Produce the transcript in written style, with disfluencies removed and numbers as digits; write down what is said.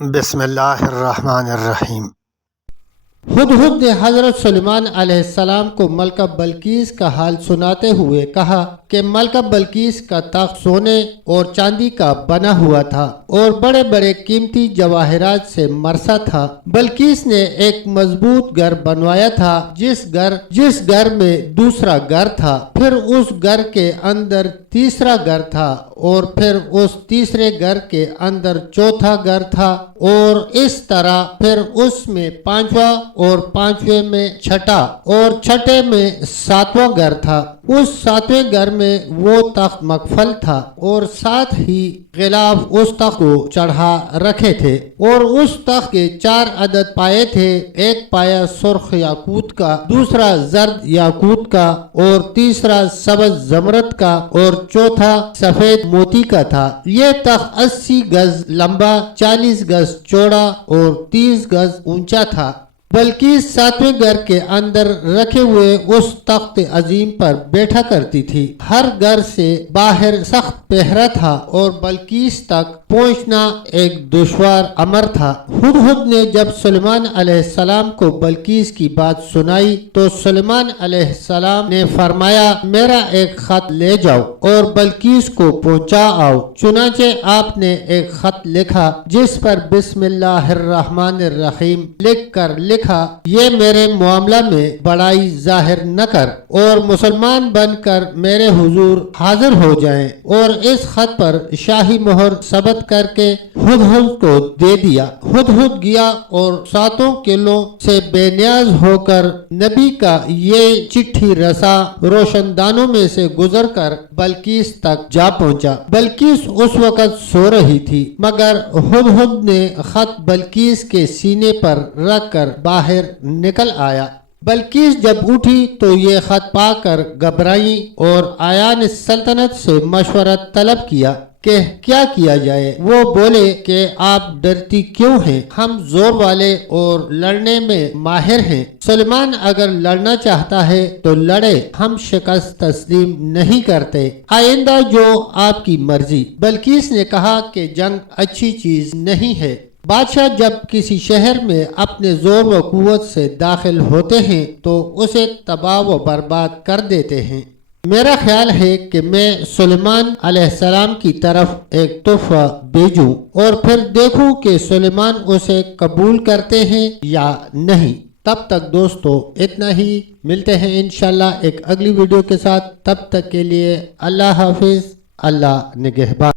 بسم اللہ الرحمن الرحیم۔ ہدہد نے حضرت سلیمان علیہ السلام کو ملکہ بلقیس کا حال سناتے ہوئے کہا کہ ملکہ بلقیس کا تخت سونے اور چاندی کا بنا ہوا تھا اور بڑے بڑے قیمتی جواہرات سے مرصع تھا۔ بلقیس نے ایک مضبوط گھر بنوایا تھا جس گھر میں دوسرا گھر تھا، پھر اس گھر کے اندر تیسرا گھر تھا اور پھر اس تیسرے گھر کے اندر چوتھا گھر تھا، اور اس طرح پھر اس میں پانچواں اور پانچویں میں چھٹا اور چھٹے میں ساتواں گھر تھا۔ اس ساتویں گھر میں وہ تخت مقفل تھا اور ساتھ ہی غلاف اس تخت کو چڑھا رکھے تھے، اور اس تخت کے 4 عدد پائے تھے، ایک پایا سرخ یاقوت کا، دوسرا زرد یاقوت کا، اور تیسرا سبز زمرد کا، اور چوتھا سفید موتی کا تھا۔ یہ تخت 80 گز لمبا، 40 گز چوڑا اور 30 گز اونچا تھا۔ بلقیس ساتویں گھر کے اندر رکھے ہوئے اس تخت عظیم پر بیٹھا کرتی تھی۔ ہر گھر سے باہر سخت پہرا تھا اور بلقیس تک پہنچنا ایک دشوار امر تھا۔ ہدہد نے جب سلیمان علیہ السلام کو بلقیس کی بات سنائی تو سلیمان علیہ السلام نے فرمایا، میرا ایک خط لے جاؤ اور بلقیس کو پہنچا آؤ۔ چنانچہ آپ نے ایک خط لکھا جس پر بسم اللہ الرحمن الرحیم لکھ کر یہ میرے معاملہ میں بڑائی ظاہر نہ کر اور مسلمان بن کر میرے حضور حاضر ہو جائیں، اور اس خط پر شاہی مہر ثبت کر کے ہدہد کو دے دیا۔ ہدہد گیا اور 7 قلعوں سے بے نیاز ہو کر نبی کا یہ چٹھی رسا روشن دانوں میں سے گزر کر بلقیس تک جا پہنچا۔ بلقیس اس وقت سو رہی تھی، مگر ہدہد نے خط بلقیس کے سینے پر رکھ کر باہر نکل آیا۔ بلقیس جب اٹھی تو یہ خط پا کر گھبرائی اور آیان سلطنت سے مشورہ طلب کیا کہ کیا کیا جائے۔ وہ بولے کہ آپ ڈرتی کیوں ہیں؟ ہم زور والے اور لڑنے میں ماہر ہیں۔ سلیمان اگر لڑنا چاہتا ہے تو لڑے، ہم شکست تسلیم نہیں کرتے، آئندہ جو آپ کی مرضی۔ بلقیس نے کہا کہ جنگ اچھی چیز نہیں ہے۔ بادشاہ جب کسی شہر میں اپنے زور و قوت سے داخل ہوتے ہیں تو اسے تباہ و برباد کر دیتے ہیں۔ میرا خیال ہے کہ میں سلیمان علیہ السلام کی طرف ایک تحفہ بھیجوں اور پھر دیکھوں کہ سلیمان اسے قبول کرتے ہیں یا نہیں۔ تب تک دوستو اتنا ہی، ملتے ہیں انشاءاللہ ایک اگلی ویڈیو کے ساتھ۔ تب تک کے لیے اللہ حافظ، اللہ نگہبان۔